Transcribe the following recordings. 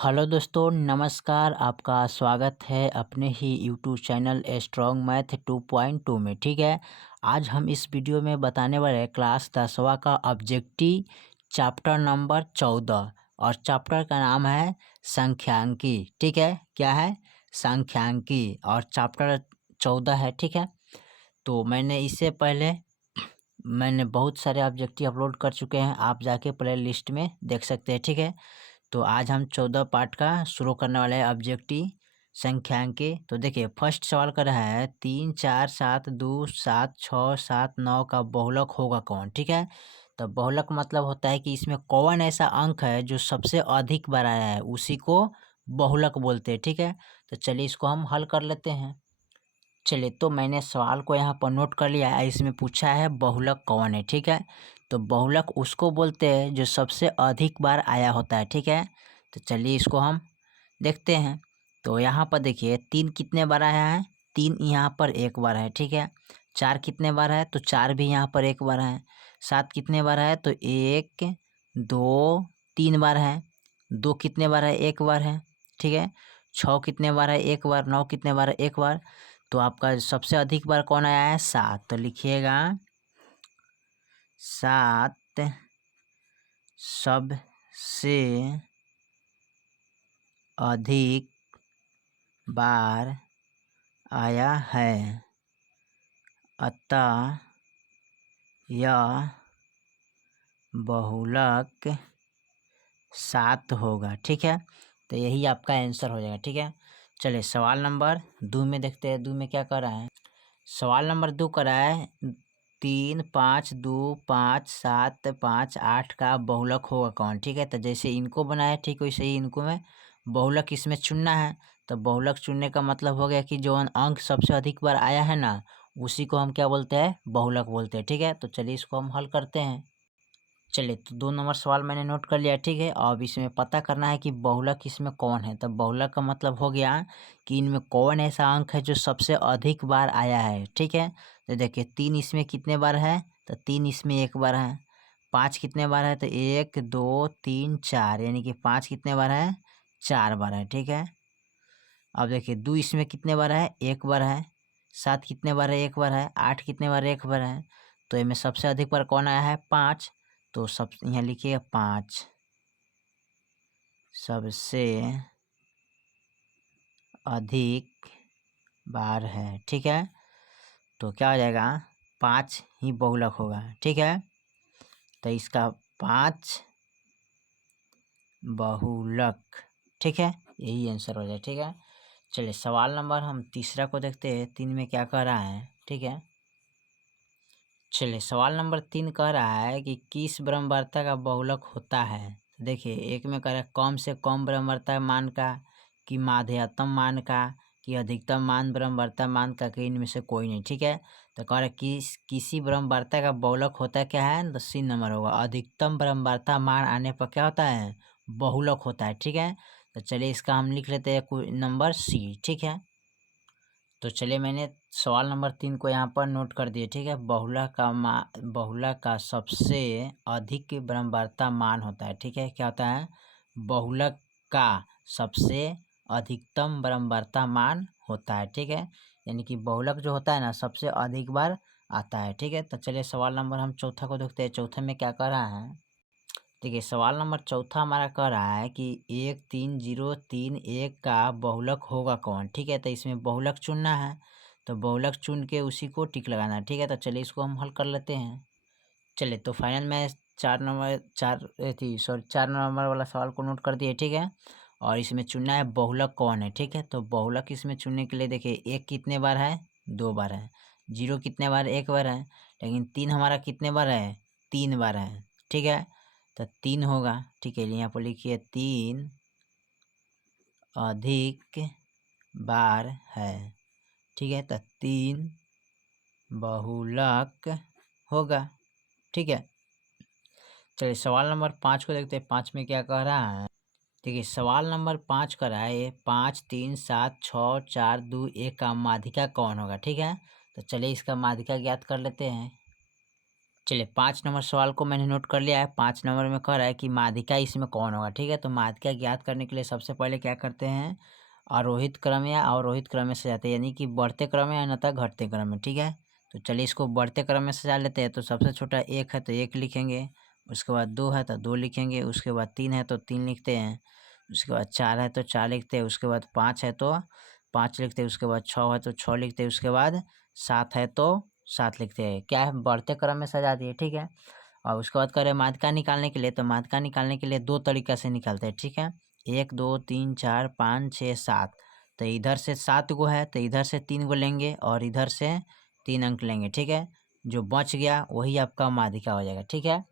Hello दोस्तों, नमस्कार। आपका स्वागत है अपने ही यूट्यूब चैनल स्ट्रॉन्ग मैथ 2.2 में। ठीक है, आज हम इस वीडियो में बताने वाले हैं क्लास 10वां का ऑब्जेक्टिव चैप्टर नंबर 14 और चैप्टर का नाम है संख्यांकी। ठीक है, क्या है? संख्यांकी और चैप्टर 14 है। ठीक है, तो इससे पहले मैंने बहुत सारे ऑब्जेक्टिव अपलोड कर चुके हैं, आप जाके प्ले लिस्ट में देख सकते हैं। ठीक है, तो आज हम 14 पार्ट का शुरू करने वाले हैं ऑब्जेक्टिव संख्यांकी। तो देखिए, फर्स्ट सवाल कर रहा है 3 4 7 2 7 6 7 9 का बहुलक होगा कौन। ठीक है, तो बहुलक मतलब होता है कि इसमें कौन ऐसा अंक है जो सबसे अधिक बार आया है, उसी को बहुलक बोलते हैं। ठीक है, तो चलिए इसको हम हल कर लेते हैं। चलिए, तो मैंने सवाल को यहाँ पर नोट कर लिया है। इसमें पूछा है बहुलक कौन है। ठीक है, तो बहुलक उसको बोलते हैं जो सबसे अधिक बार आया होता है। ठीक है, तो चलिए इसको हम देखते हैं। तो यहाँ पर देखिए 3 कितने बार आया है? 3 यहाँ पर एक बार है। ठीक है, 4 कितने बार है? तो 4 भी यहाँ पर एक बार है। 7 कितने बार है? तो 1 2 3 बार है। 2 कितने बार है? एक बार है। ठीक है, 6 कितने बार है? एक बार। 9 कितने बार है? एक बार। तो आपका सबसे अधिक बार कौन आया है? 7। तो लिखिएगा 7 सबसे अधिक बार आया है, अतः यह बहुलक 7 होगा। ठीक है, तो यही आपका आंसर हो जाएगा। ठीक है, चलिए सवाल नंबर 2 में देखते हैं। 2 में क्या कर रहा है? सवाल नंबर 2 कर रहा है 3 5 2 5 7 5 8 का बहुलक होगा कौन। ठीक है, तो जैसे इनको बनाया ठीक वैसे ही इनको में बहुलक इसमें चुनना है। तो बहुलक चुनने का मतलब हो गया कि जो अंक सबसे अधिक बार आया है ना, उसी को हम क्या बोलते हैं? बहुलक बोलते हैं। ठीक है, तो चलिए इसको हम हल करते हैं। चलिए, तो 2 नंबर सवाल मैंने नोट कर लिया। ठीक है, अब इसमें पता करना है कि बहुलक इसमें कौन है। तो बहुलक का मतलब हो गया कि इनमें कौन ऐसा अंक है जो सबसे अधिक बार आया है। ठीक है, तो देखिए 3 इसमें कितने बार है? तो 3 इसमें एक बार है। 5 कितने बार है? तो 1 2 3 4, यानी कि 5 कितने बार है? 4 बार है। ठीक है, अब देखिए 2 इसमें कितने बार है? एक बार है। 7 कितने बार है? एक बार है। 8 कितने बार? एक बार है। तो इनमें सबसे अधिक बार कौन आया है? 5। तो सब यहाँ लिखिएगा 5 सबसे अधिक बार है। ठीक है, तो क्या हो जाएगा? 5 ही बहुलक होगा। ठीक है, तो इसका 5 बहुलक। ठीक है, यही आंसर हो जाए। ठीक है, चलिए सवाल नंबर हम तीसरा को देखते हैं। 3 में क्या कह रहा है? ठीक है, चलिए सवाल नंबर 3 कह रहा है कि किस ब्रह्मवर्ता का बहुलक होता है। देखिए, एक में कह रहा है कम से कम ब्रह्मवर्ता मान का, कि माध्यतम मान का, कि अधिकतम मान ब्रह्मवर्ता मान का, कि इनमें से कोई नहीं। ठीक है, तो कह रहा है किसी ब्रह्मवर्ता का बहुलक होता क्या है? तो सी नंबर होगा। अधिकतम ब्रह्मवर्ता मान आने पर क्या होता है? बहुलक होता है। ठीक है, तो चलिए इसका हम लिख लेते हैं कोई नंबर सी। ठीक है, तो चलिए मैंने सवाल नंबर 3 को यहाँ पर नोट कर दिए। ठीक है, बहुलक का सबसे अधिक ब्रह्मवर्ता मान होता है। ठीक है, क्या होता है? बहुलक का सबसे अधिकतम ब्रह्मवर्ता मान होता है। ठीक है, यानी कि बहुलक जो होता है ना, सबसे अधिक बार आता है। ठीक है, तो चलिए सवाल नंबर हम चौथा को देखते हैं। चौथे में क्या कह रहा है? देखिए, सवाल नंबर चौथा हमारा कह रहा है कि 1 3 0 3 1 का बहुलक होगा कौन। ठीक है, तो इसमें बहुलक चुनना है। तो बहुलक चुन के उसी को टिक लगाना है। ठीक है, तो चलिए इसको हम हल कर लेते हैं। चलिए, तो फाइनल में 4 नंबर वाला सवाल को नोट कर दिए। ठीक है, और इसमें चुनना है बहुलक कौन है। ठीक है, तो बहुलक इसमें चुनने के लिए देखिए 1 कितने बार है? 2 बार है। 0 कितने बार? एक बार है। लेकिन 3 हमारा कितने बार है? 3 बार है। ठीक है, तो 3 होगा। ठीक है, यहाँ पर लिखिए 3 अधिक बार है। ठीक है, तो 3 बहुलक होगा। ठीक है, चलिए सवाल नंबर 5 को देखते हैं। 5 में क्या कह रहा है? देखिए, सवाल नंबर 5 कह रहा है 5 3 7 6 4 2 1 का माध्यिका कौन होगा। ठीक है, तो चलिए इसका माध्यिका ज्ञात कर लेते हैं। चलिए 5 नंबर सवाल को मैंने नोट कर लिया है। 5 नंबर में कह रहा है कि माध्यिका इसमें कौन होगा, ठीक है। तो माध्यिका ज्ञात करने के लिए सबसे पहले क्या करते हैं, आरोहित क्रम या अवरोहित क्रम में सजाते हैं, यानी कि बढ़ते क्रम में अन्यथा घटते क्रम में, ठीक है। तो चलिए इसको बढ़ते क्रम में सजा लेते हैं। तो सबसे छोटा 1 है तो 1 लिखेंगे, उसके बाद 2 है तो 2 लिखेंगे, उसके बाद 3 है तो 3 लिखते हैं, उसके बाद 4 है तो 4 लिखते हैं, उसके बाद 5 है तो 5 लिखते हैं, उसके बाद 6 है तो 6 लिखते हैं, उसके बाद 7 है तो 7 लिखते हैं। क्या है, बढ़ते क्रम में सजा दिए, ठीक है। और उसके बाद करें माध्यिका निकालने के लिए, तो माध्यिका निकालने के लिए 2 तरीका से निकालते हैं, ठीक है। 1 2 3 4 5 6 7। तो इधर से 7 गो है तो इधर से 3 गो लेंगे और इधर से 3 अंक लेंगे, ठीक है। जो बच गया वही आपका माध्यिका हो जाएगा, ठीक है।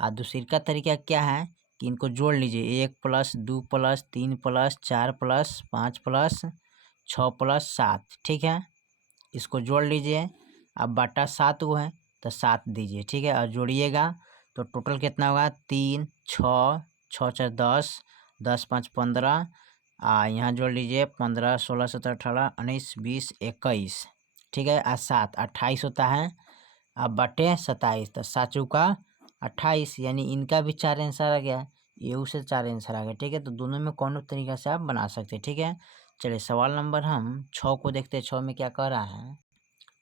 और दूसरी का तरीका क्या है कि इनको जोड़ लीजिए, 1 plus 2 plus 3 plus 4 plus 5 plus 6 plus 7, ठीक है। इसको जोड़ लीजिए। अब बटा 7 गो है तो 7 दीजिए, ठीक है। और जोड़िएगा तो टोटल कितना होगा, 3 6 6 4 10 10 5 15, यहाँ जोड़ लीजिए 15 16 17 18 19 20 21, ठीक है। 7 28 होता है। अब बटे 27 तो 7 चौका 28, यानी इनका भी 4 आंसर आ गया, ये से 4 आंसर आ गया, ठीक है। तो दोनों में कौन तरीका से आप बना सकते हैं, ठीक है। चलिए सवाल नंबर हम 6 को देखते हैं। 6 में क्या कह रहा है,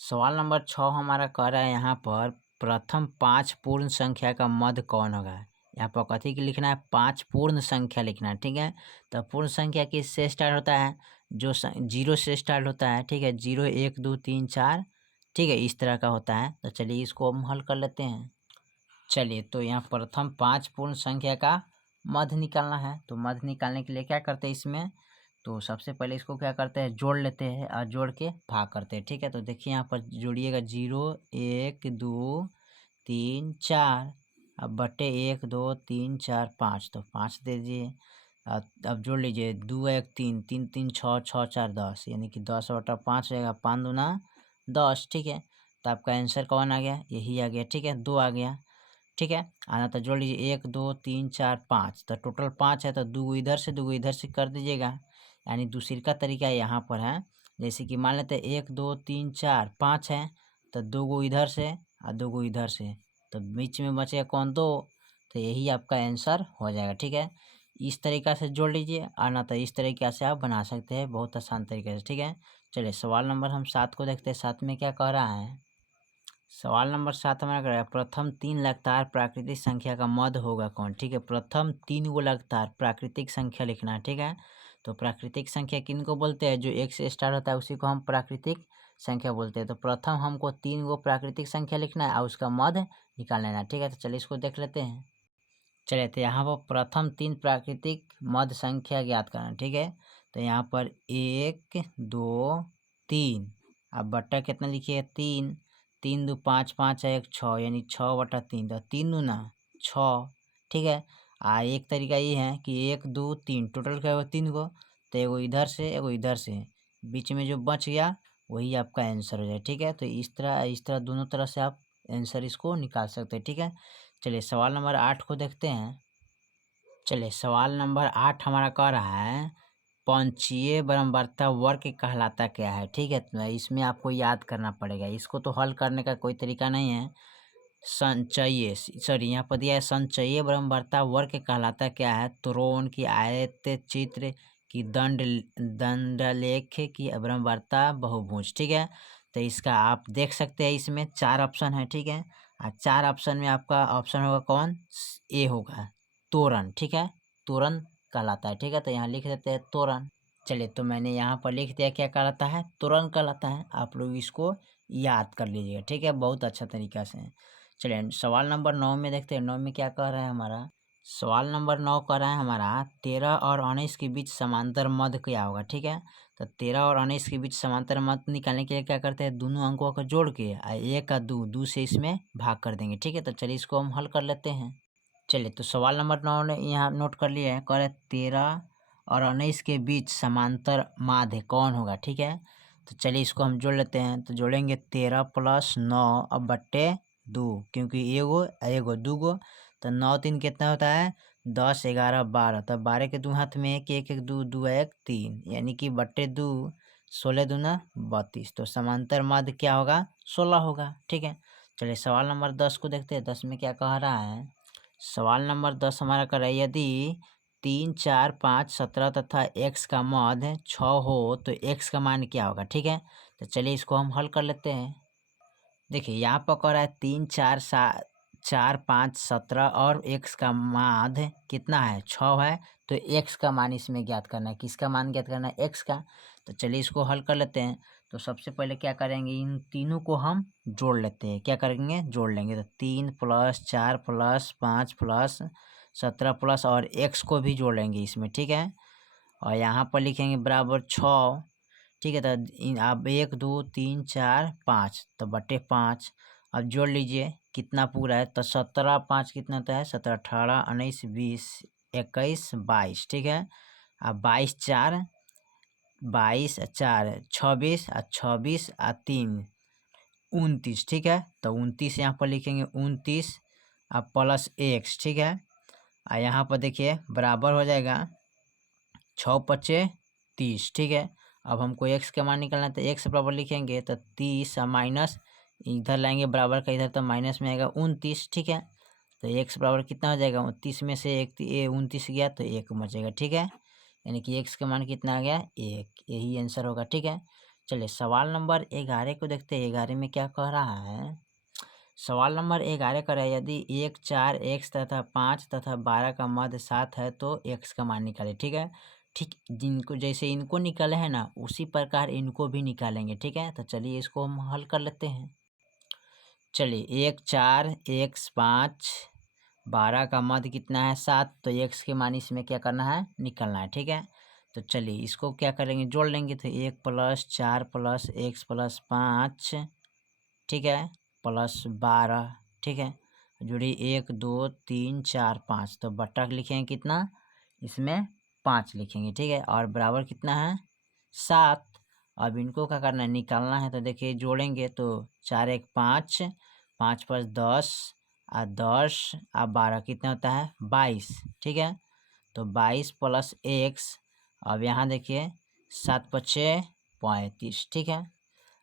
सवाल नंबर 6 हमारा कह रहा है यहाँ पर प्रथम 5 पूर्ण संख्या का मध्य कौन होगा। यहाँ पर कथी की लिखना है, 5 पूर्ण संख्या लिखना है, ठीक है। तो पूर्ण संख्या किससे स्टार्ट होता है, जो 0 से स्टार्ट होता है, ठीक है। 0 1 2 3 4, ठीक है, इस तरह का होता है। तो चलिए इसको हम हल कर लेते हैं। चलिए तो यहाँ प्रथम 5 पूर्ण संख्या का मध्य निकालना है। तो मध्य निकालने के लिए क्या करते हैं इसमें, तो सबसे पहले इसको क्या करते हैं, जोड़ लेते हैं और जोड़ के भाग करते हैं, ठीक है। तो देखिए यहाँ पर जोड़िएगा 0 1 2 3 4, अब बटे 1 2 3 4 5, तो 5 दे दीजिए। अब जोड़ लीजिए 2 1 3 3 3 6 6 4 10, यानी कि 10 बटा 5 हो जाएगा, 5 दूना 10, ठीक है। तो आपका आंसर कौन आ गया, यही आ गया, ठीक है, 2 आ गया, ठीक है। आना तो जोड़ लीजिए 1 2 3 4 5, तो टोटल 5 है तो 2 इधर से 2 इधर से कर दीजिएगा। यानी दूसरी का तरीका यहाँ पर है, जैसे कि मान लेते हैं 1 2 3 4 5 है तो 2 गो इधर से और 2 गो इधर से, तो बीच में बचेगा कौन, 2। तो यही आपका आंसर हो जाएगा, ठीक है। इस तरीका से जोड़ लीजिए, आना तो इस तरीके से आप बना सकते हैं, बहुत आसान तरीके से, ठीक है। चलिए सवाल नंबर हम 7 को देखते हैं। 7 में क्या कह रहा है, सवाल नंबर 7 हमारा कह रहा है प्रथम 3 लगातार प्राकृतिक संख्या का मध्य होगा कौन, ठीक है। प्रथम 3 गो लगातार प्राकृतिक संख्या लिखना है, ठीक है। तो प्राकृतिक संख्या किन को बोलते हैं, जो 1 से स्टार्ट होता है उसी को हम प्राकृतिक संख्या बोलते हैं। तो प्रथम हमको 3 गो प्राकृतिक संख्या लिखना है और उसका मध्य निकाल लेना है, ठीक है। तो चलिए इसको देख लेते हैं। चलिए तो यहाँ पर प्रथम 3 प्राकृतिक मध्य संख्या ज्ञात करना, ठीक है। तो यहाँ पर 1 2 3, अब बट्टा कितना लिखिए, 3 3 2 5 5 है 1 6, यानी 6 बटा 3, तो 3 दूना 6, ठीक है। एक तरीका ये है कि 1 2 3 टोटल क्या होगा, 3 गो, तो एगो इधर से बीच में जो बच गया वही आपका आंसर हो जाए, ठीक है। तो इस तरह दोनों तरह से आप आंसर इसको निकाल सकते हैं, ठीक है। चलिए सवाल नंबर 8 को देखते हैं। चलिए सवाल नंबर 8 हमारा कह रहा है पंचीय बरम्बारता वर्ग कहलाता क्या है, ठीक है। तो इसमें आपको याद करना पड़ेगा, इसको तो हल करने का कोई तरीका नहीं है। संचयी सॉरी यहाँ पर दिया है संचयी बरम्बारता वर्ग कहलाता क्या है, त्रिकोण की आयत चित्र की दंडलेख की बरम्बारता बहुभुज, ठीक है। तो इसका आप देख सकते हैं, इसमें 4 ऑप्शन है, ठीक है। 4 ऑप्शन में आपका ऑप्शन होगा कौन, ए होगा, तोरण, ठीक है। तोरण कहलाता है, ठीक है। तो यहाँ लिख देते हैं तोरण। चलिए तो मैंने यहाँ पर लिख दिया क्या कहलाता है, तोरण कहलाता है। आप लोग इसको याद कर लीजिएगा, ठीक है, बहुत अच्छा तरीका से। चलिए सवाल नंबर 9 में देखते हैं। 9 में क्या कह रहा है हमारा, सवाल नंबर 9 कह रहा है हमारा 13 और 19 के बीच समांतर मध्य क्या होगा, ठीक है। तो 13 और 19 के बीच समांतर मध्य निकालने के लिए क्या करते हैं, दोनों अंकों को जोड़ के 1 का 2 से इसमें भाग कर देंगे, ठीक है। तो चलिए इसको हम हल कर लेते हैं। चलिए तो सवाल नंबर 9 ने यहाँ नोट कर लिया है, कह रहे 13 और 19 के बीच समांतर माध्य कौन होगा, ठीक है। तो चलिए इसको हम जोड़ लेते हैं। तो जोड़ेंगे 13 प्लस 9 अब बट्टे 2, क्योंकि एगो एगो 2 गो, तो 9 3 कितना होता है, 10 11 12, तो 12 के 2 हाथ में 1 1 1 2 2 1 3, यानी कि बट्टे 2, 16 दूना 32, तो समांतर माध्य क्या होगा, 16 होगा, ठीक है। चलिए सवाल नंबर 10 को देखते हैं। 10 में क्या कह रहा है? सवाल नंबर 10 हमारा कर रहा है, यदि 3, 4, 5, 17 तथा x का मध्य 6 हो तो x का मान क्या होगा? ठीक है, तो चलिए इसको हम हल कर लेते हैं। देखिए यहाँ पर कह रहा है 3, 4, 4, 5, 17 और x का माध्य कितना है? 6 है। तो x का मान इसमें ज्ञात करना है। किसका मान ज्ञात करना है? x का। तो चलिए इसको हल कर लेते हैं। तो सबसे पहले क्या करेंगे, इन तीनों को हम जोड़ लेते हैं। क्या करेंगे? जोड़ लेंगे। तो 3 + 4 + 5 + 17 प्लस और x को भी जोड़ लेंगे इसमें। ठीक है, और यहाँ पर लिखेंगे बराबर 6। ठीक है, तो अब 1, 2, 3, 4, 5 तो बटे 5। अब जोड़ लीजिए कितना पूरा है, तो 17 5 कितना होता है? 17 18 19 20 21 22। ठीक है, अब 22 4 22 4 26 और 26 और 3 29। ठीक है, तो 29 यहाँ पर लिखेंगे 29 अब प्लस x। ठीक है, और यहाँ पर देखिए बराबर हो जाएगा 6 × 30। ठीक है, अब हमको x का मान निकालना है, तो x बराबर लिखेंगे तो 30 माइनस इधर लाएंगे बराबर का इधर, तो माइनस में आएगा 29। ठीक है, तो x बराबर कितना हो जाएगा? 29 में से 29 गया तो 1 बचेगा। ठीक है, यानी कि x का मान कितना आ गया? 1। यही आंसर होगा। ठीक है, चलिए सवाल नंबर 11 को देखते हैं। 11 में क्या कह रहा है? सवाल नंबर 11 कर रहा है, यदि 1, 4, x तथा 5 तथा 12 का मध्य 7 है तो x का मान निकाले। ठीक है, ठीक जिनको जैसे इनको निकाले हैं ना, उसी प्रकार इनको भी निकालेंगे। ठीक है, तो चलिए इसको हम हल कर लेते हैं। चलिए 1, 4, x 5, 12 का मध्य कितना है? 7। तो x के मान इसमें क्या करना है? निकालना है। ठीक है, तो चलिए इसको क्या करेंगे? जोड़ लेंगे। तो 1 + 4 + x + 5, ठीक है, प्लस 12। ठीक है, जोड़ी 1 2 3 4 5 तो बट्टा लिखेंगे कितना? इसमें 5 लिखेंगे। ठीक है, और बराबर कितना है? 7। अब इनको क्या करना है? निकालना है। तो देखिए जोड़ेंगे तो 4 1 5 5 5 10 और 10 और 12 कितना होता है? 22। ठीक है, तो 22 प्लस x। अब यहाँ देखिए 7 × 5 = 35। ठीक है,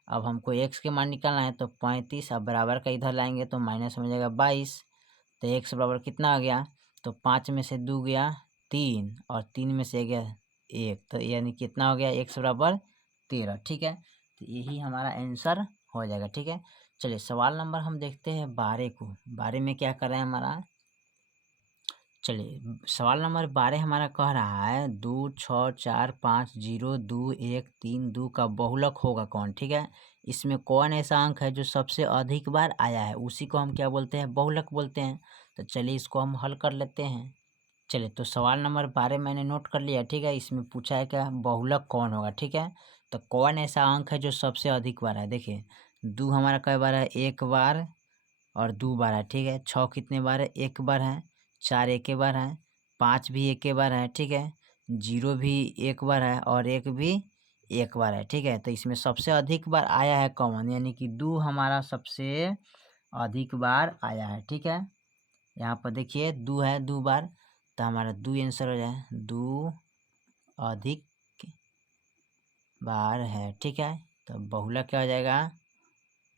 अब हमको x के मान निकालना है, तो 35 अब बराबर का इधर लाएंगे तो माइनस हो जाएगा 22। तो x बराबर कितना आ गया? तो 5 में से 2 गया 3 और 3 में से गया 1, तो यानी कितना हो गया? x बराबर 13। ठीक है, तो यही हमारा आंसर हो जाएगा। ठीक है, चलिए सवाल नंबर हम देखते हैं 12 को। 12 में क्या कर रहे हैं हमारा? चलिए सवाल नंबर 12 हमारा कह रहा है 2 6 4 5 0 2 1 3 2 का बहुलक होगा कौन? ठीक है, इसमें कौन ऐसा अंक है जो सबसे अधिक बार आया है? उसी को हम क्या बोलते हैं? बहुलक बोलते हैं। तो चलिए इसको हम हल कर लेते हैं। चलिए तो सवाल नंबर 12 मैंने नोट कर लिया। ठीक है, इसमें पूछा है क्या? बहुलक कौन होगा? ठीक है, तो कौन ऐसा अंक है जो सबसे अधिक बार है? देखिए 2 हमारा कई बार है? 1 बार और 2 बार है। ठीक है, 6 कितने बार है? 1 बार है। 4 एक बार है। 5 भी एक बार है। ठीक है, 0 भी एक बार है और 1 भी एक बार है। ठीक है, तो इसमें सबसे अधिक बार आया है कौन? यानी कि 2 हमारा सबसे अधिक बार आया है। ठीक है, यहाँ पर देखिए 2 है 2 बार, तो हमारा 2 आंसर हो जाए। 2 अधिक बार है। ठीक है, तो बहुलक क्या हो जाएगा?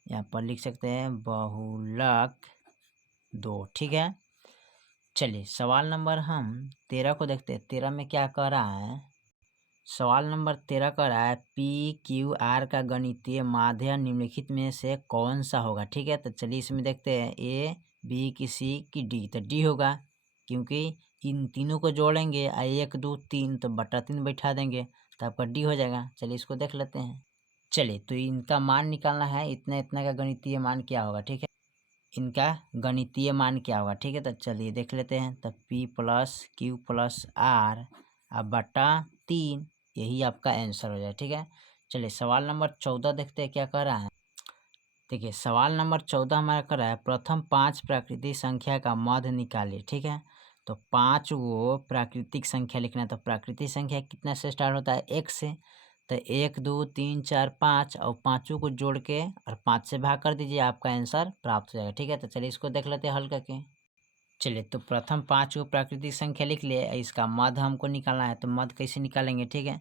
यहाँ पर लिख सकते हैं बहुलक 2। ठीक है, चलिए सवाल नंबर हम 13 को देखते हैं। 13 में क्या कह रहा है? सवाल नंबर 13 कह रहा है PQR का गणितीय माध्य निम्नलिखित में से कौन सा होगा? ठीक है, तो चलिए इसमें देखते हैं A B की C की D। तो D होगा, क्योंकि इन तीनों को जोड़ेंगे 1 2 3 तो बटा 3 बैठा देंगे तो आपका D हो जाएगा। चलिए इसको देख लेते हैं। चलिए तो इनका मान निकालना है, इतना इतना का गणितीय मान क्या होगा? ठीक है, इनका गणितीय मान क्या होगा? ठीक है, तो चलिए देख लेते हैं। तो P + Q + R अब बटा 3, यही आपका आंसर हो जाए। ठीक है, चलिए सवाल नंबर 14 देखते हैं क्या कह रहा है। देखिए सवाल नंबर 14 हमारा कर रहा है प्रथम 5 प्राकृतिक संख्या का मध्य निकालिए। ठीक है, तो 5 वो प्राकृतिक संख्या लिखना है। तो प्राकृतिक संख्या कितना से स्टार्ट होता है? 1 से। तो 1 2 3 4 5 और पाँचों को जोड़ के और 5 से भाग कर दीजिए, आपका आंसर प्राप्त हो जाएगा। ठीक है, तो चलिए इसको देख लेते हैं हल करके। चलिए तो प्रथम 5 को प्राकृतिक संख्या लिख लिए, इसका मध्य हमको निकालना है। तो मध्य कैसे निकालेंगे? ठीक है,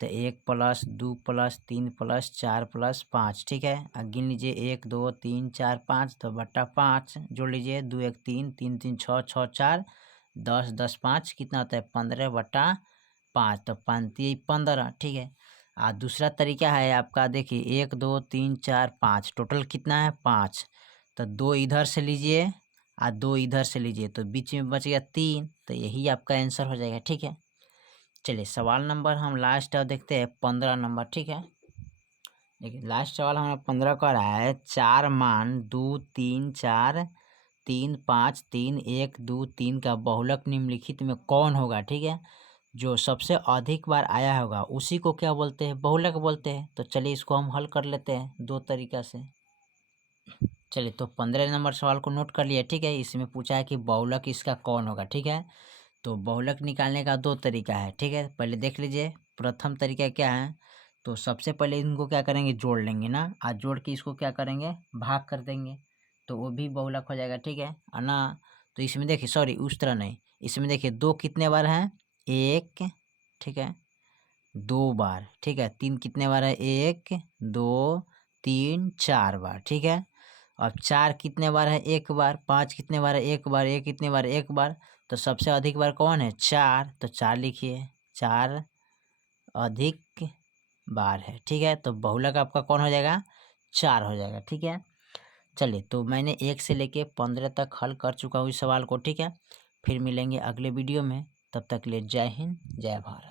तो 1 + 2 + 3 + 4 + 5, ठीक है। अब गिन लीजिए 1 2 3 4 5, तो बट्टा 5 जोड़ लीजिए, 2 1 3, 3 3 6, 6 4, 10 10 5 कितना होता है 15/5, तो 5 15, ठीक है। दूसरा तरीका है आपका, देखिए 1 2 3 4 5, टोटल कितना है 5, तो 2 इधर से लीजिए 2 इधर से लीजिए, तो बीच में बच गया 3, तो यही आपका आंसर हो जाएगा, ठीक है। चलिए सवाल नंबर हम लास्ट देखते हैं 15 नंबर, ठीक है। देखिए लास्ट सवाल हमारा 15 का रहा है, 4 मान 2 3 4 3 5 3 1 2 3 का बहुलक निम्नलिखित में कौन होगा, ठीक है। जो सबसे अधिक बार आया होगा उसी को क्या बोलते हैं, बहुलक बोलते हैं। तो चलिए इसको हम हल कर लेते हैं 2 तरीका से। चलिए तो 15 नंबर सवाल को नोट कर लिया, ठीक है। इसमें पूछा है कि बहुलक इसका कौन होगा, ठीक है। तो बहुलक निकालने का 2 तरीका है, ठीक है। पहले देख लीजिए प्रथम तरीका क्या है, तो सबसे पहले इनको क्या करेंगे, जोड़ लेंगे ना, आज जोड़ के इसको क्या करेंगे, भाग कर देंगे, तो वो भी बहुलक हो जाएगा, ठीक है ना। तो इसमें देखिए, सॉरी उस तरह नहीं, इसमें देखिए 2 कितने बार हैं, 1, ठीक है, 2 बार, ठीक है। 3 कितने बार है, 1 2 3 4 बार, ठीक है। अब 4 कितने बार है, 1 बार। 5 कितने बार है, 1 बार। 1 कितने बार, 1 बार। तो सबसे अधिक बार कौन है, 4, तो 4 लिखिए, 4 अधिक बार है, ठीक है। तो बहुलक आपका कौन हो जाएगा, 4 हो जाएगा, ठीक है। चलिए तो मैंने 1 से लेके 15 तक हल कर चुका हूँ इस सवाल को, ठीक है। फिर मिलेंगे अगले वीडियो में, तब तक के लिए जय हिंद जय भारत।